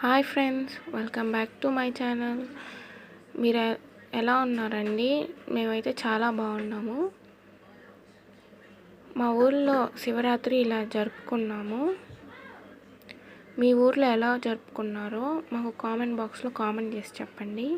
Hi friends, welcome back to my channel. మీరు ఎలా ఉన్నారండి? మేమైతే చాలా బాగున్నాము. మా ఊర్లో శివరాత్రి ఇలా జరుపుకున్నాము. మీ ఊర్లో ఎలా జరుపుకున్నారో మాకు కామెంట్ బాక్స్లో కామెంట్ చేసి చెప్పండి.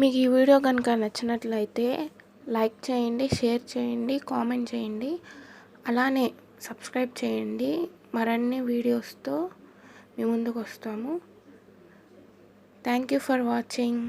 మీకు ఈ వీడియో కనుక నచ్చినట్లయితే లైక్ చేయండి, షేర్ చేయండి, కామెంట్ చేయండి, అలానే సబ్స్క్రైబ్ చేయండి. మరిన్ని వీడియోస్తో మీ ముందుకు వస్తాము. Thank you for watching.